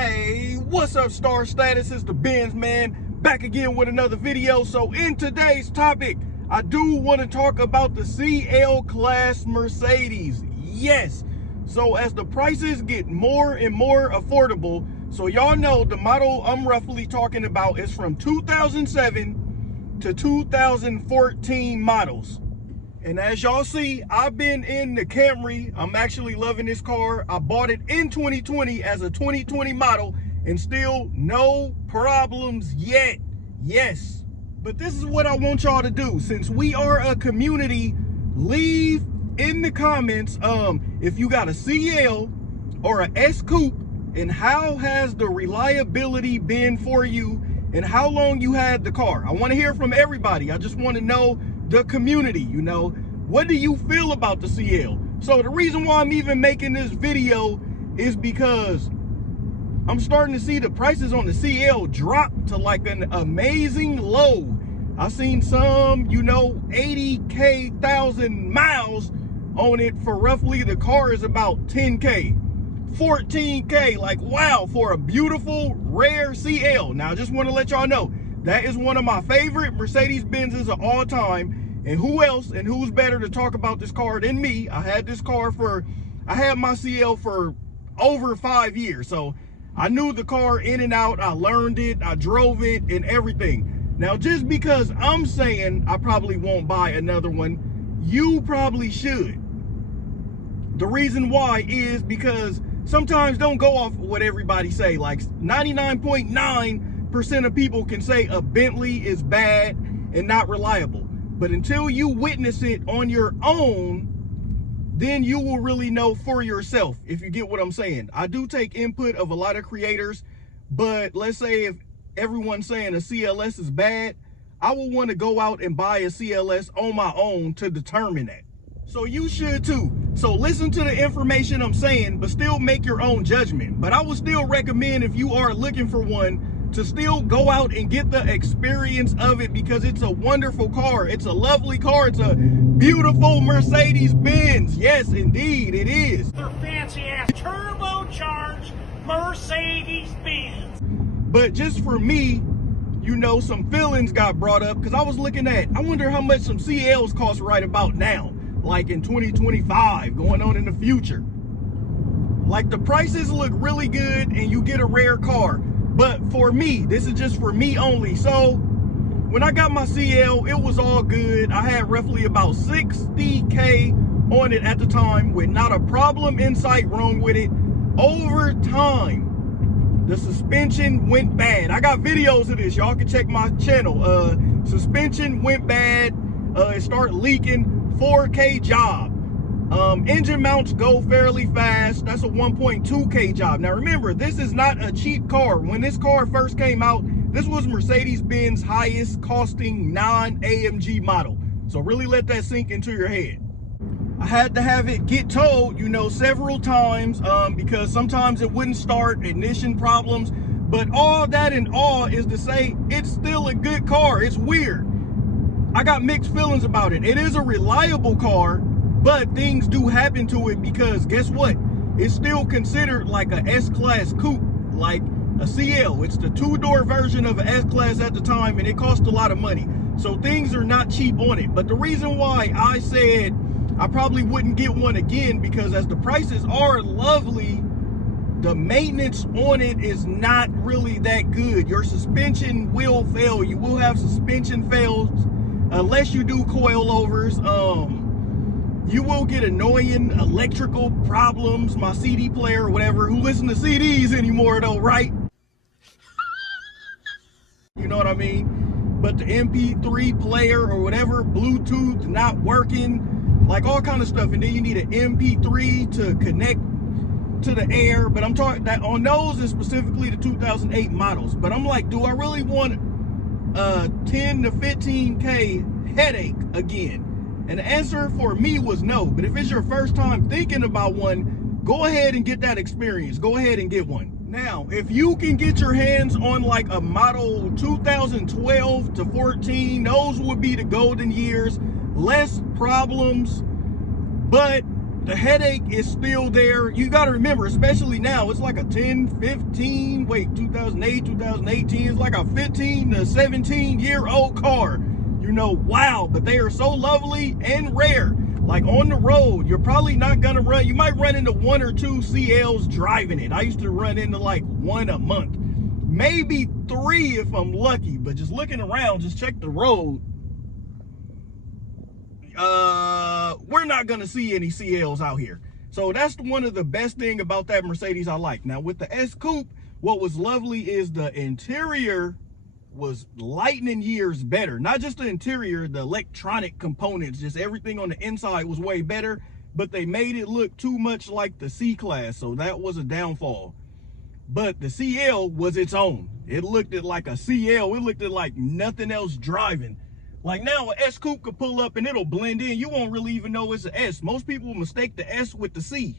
Hey, what's up, Star Status? It's the Benz man, back again with another video. So in today's topic, I do want to talk about the CL Class Mercedes. Yes, so as the prices get more and more affordable, so y'all know the model I'm roughly talking about is from 2007 to 2014 models. And as y'all see, I've been in the Camry. I'm actually loving this car. I bought it in 2020 as a 2020 model and still no problems yet. Yes. But this is what I want y'all to do. Since we are a community, leave in the comments if you got a CL or a S Coupe and how has the reliability been for you and how long you had the car. I want to hear from everybody. I just want to know the community, you know, what do you feel about the CL? So the reason why I'm even making this video is because I'm starting to see the prices on the CL drop to like an amazing low. I've seen some, you know, 80,000 miles on it for roughly the car is about 10K, 14K, like wow, for a beautiful rare CL. Now I just want to let y'all know that is one of my favorite Mercedes Benzes of all time. And who else and who's better to talk about this car than me? I had my CL for over 5 years. So I knew the car in and out. I learned it, I drove it and everything. Now, just because I'm saying I probably won't buy another one, you probably should. The reason why is because sometimes don't go off what everybody say. Like 99.9% of people can say a Bentley is bad and not reliable. But until you witness it on your own, then you will really know for yourself, if you get what I'm saying. I do take input of a lot of creators, but let's say if everyone's saying a CLS is bad, I will want to go out and buy a CLS on my own to determine that. So you should too. So listen to the information I'm saying, but still make your own judgment. But I would still recommend, if you are looking for one, to still go out and get the experience of it, because it's a wonderful car. It's a lovely car. It's a beautiful Mercedes Benz. Yes, indeed, it is. They're fancy ass turbocharged Mercedes Benz. But just for me, you know, some feelings got brought up because I was looking at, I wonder how much some CLs cost right about now, like in 2025, going on in the future. Like the prices look really good and you get a rare car. But for me, this is just for me only. So when I got my CL, it was all good. I had roughly about 60K on it at the time with not a problem in sight wrong with it. Over time, the suspension went bad. I got videos of this. Y'all can check my channel. Suspension went bad. It started leaking. 4K job. Engine mounts go fairly fast. That's a 1.2K job. Now remember, this is not a cheap car. When this car first came out, this was Mercedes-Benz highest costing non-AMG model. So really let that sink into your head. I had to have it get towed, you know, several times because sometimes it wouldn't start, ignition problems. But all that in all is to say it's still a good car. It's weird. I got mixed feelings about it. It is a reliable car, but things do happen to it because guess what? It's still considered like a S-Class coupe, like a CL. It's the two-door version of an S-Class at the time, and it cost a lot of money. So things are not cheap on it. But the reason why I said I probably wouldn't get one again, because as the prices are lovely, the maintenance on it is not really that good. Your suspension will fail. You will have suspension fails unless you do coilovers. You will get annoying electrical problems. My CD player or whatever, who listen to CDs anymore though, right? You know what I mean? But the MP3 player or whatever, Bluetooth not working, like all kind of stuff. And then you need an MP3 to connect to the air. But I'm talking that on those is specifically the 2008 models. But I'm like, do I really want a 10 to 15K headache again? And the answer for me was no. But if it's your first time thinking about one, go ahead and get that experience. Go ahead and get one. Now, if you can get your hands on like a model 2012 to 14, those would be the golden years. Less problems, but the headache is still there. You got to remember, especially now, it's like a 2008, 2018, it's like a 15 to 17-year-old car. You know, wow, but they are so lovely and rare. Like on the road, you're probably not gonna run, you might run into 1 or 2 CLs driving it. I used to run into like 1 a month, maybe 3 if I'm lucky, but just looking around, just check the road. We're not gonna see any CLs out here. So that's one of the best thing about that Mercedes I like. Now with the S Coupe, what was lovely is the interior was lightning years better. Not just the interior, the electronic components, just everything on the inside was way better, but they made it look too much like the C Class, so that was a downfall. But the CL was its own. It looked at like a CL. It looked at like nothing else driving. Like now, an S Coupe could pull up and it'll blend in. You won't really even know it's an S. Most people mistake the S with the C.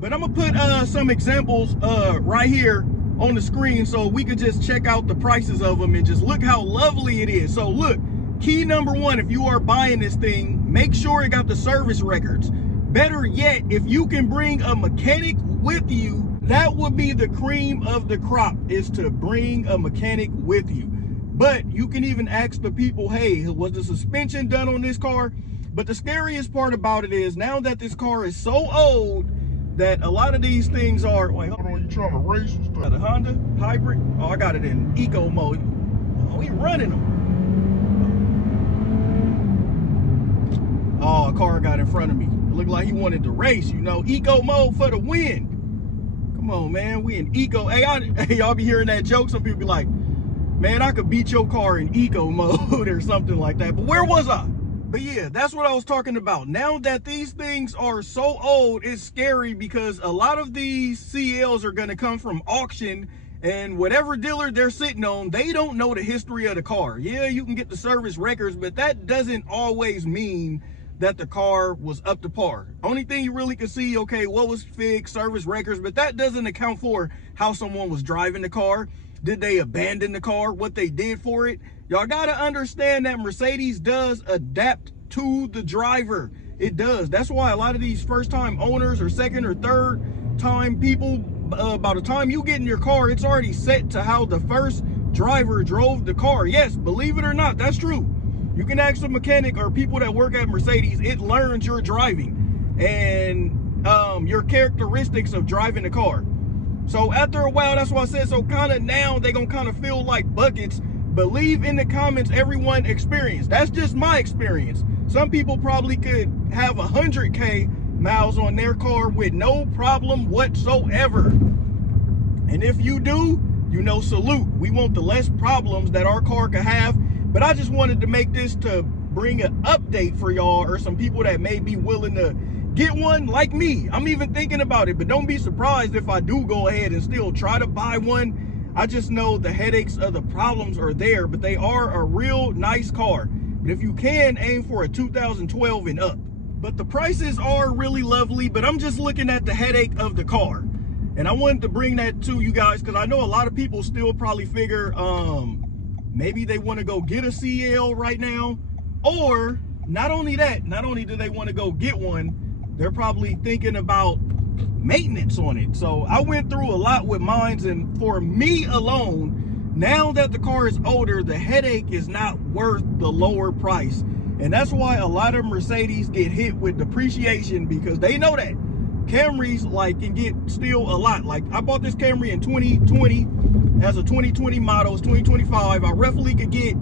But I'm gonna put some examples right here on the screen so we could just check out the prices of them and just look how lovely it is. So look, key number 1, if you are buying this thing, make sure it got the service records. Better yet, if you can bring a mechanic with you, that would be the cream of the crop, is to bring a mechanic with you. But you can even ask the people, hey, was the suspension done on this car? But the scariest part about it is, now that this car is so old, that a lot of these things are, wait, hold on, you trying to race and stuff? The Honda hybrid? Oh, I got it in eco mode. Oh, he running them. Oh, a car got in front of me. It looked like he wanted to race, you know, eco mode for the win. Come on, man, we in eco. Hey, y'all be hearing that joke. Some people be like, man, I could beat your car in eco mode or something like that. But where was I? But yeah, that's what I was talking about. Now that these things are so old, it's scary because a lot of these CLs are going to come from auction, and whatever dealer they're sitting on, they don't know the history of the car. Yeah, you can get the service records, but that doesn't always mean that the car was up to par. Only thing you really can see, okay, what was fixed, service records, but that doesn't account for how someone was driving the car. Did they abandon the car? What they did for it? Y'all gotta understand that Mercedes does adapt to the driver. It does. That's why a lot of these first time owners or second or third time people, by the time you get in your car, it's already set to how the first driver drove the car. Yes, believe it or not, that's true. You can ask a mechanic or people that work at Mercedes, it learns your driving and your characteristics of driving the car. So after a while, that's why I said, so kind of now they gonna kind of feel like buckets. But leave in the comments everyone experienced. That's just my experience. Some people probably could have 100K miles on their car with no problem whatsoever. And if you do, you know, salute. We want the less problems that our car could have. But I just wanted to make this to bring an update for y'all, or some people that may be willing to get one like me. I'm even thinking about it, but don't be surprised if I do go ahead and still try to buy one. I just know the headaches of the problems are there, but they are a real nice car. But if you can, aim for a 2012 and up. But the prices are really lovely, but I'm just looking at the headache of the car. And I wanted to bring that to you guys because I know a lot of people still probably figure maybe they want to go get a CL right now. Or not only that, not only do they want to go get one, they're probably thinking about maintenance on it. So I went through a lot with mines, and for me alone, now that the car is older, the headache is not worth the lower price. And that's why a lot of Mercedes get hit with depreciation, because they know that Camrys like can get still a lot. Like I bought this Camry in 2020 as a 2020 model. It's 2025. I roughly could get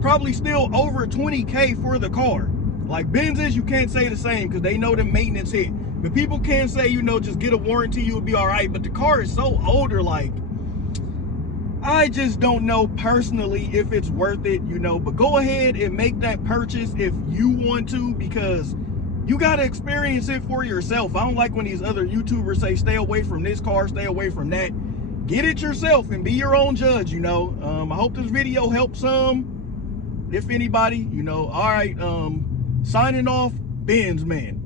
probably still over 20K for the car. Like Benzes, you can't say the same because they know the maintenance hit. But people can say, you know, just get a warranty, you'll be all right. But the car is so older, like, I just don't know personally if it's worth it, you know. But go ahead and make that purchase if you want to, because you got to experience it for yourself. I don't like when these other YouTubers say, stay away from this car, stay away from that. Get it yourself and be your own judge, you know. I hope this video helps some, if anybody, you know. All right, signing off, Benz Man.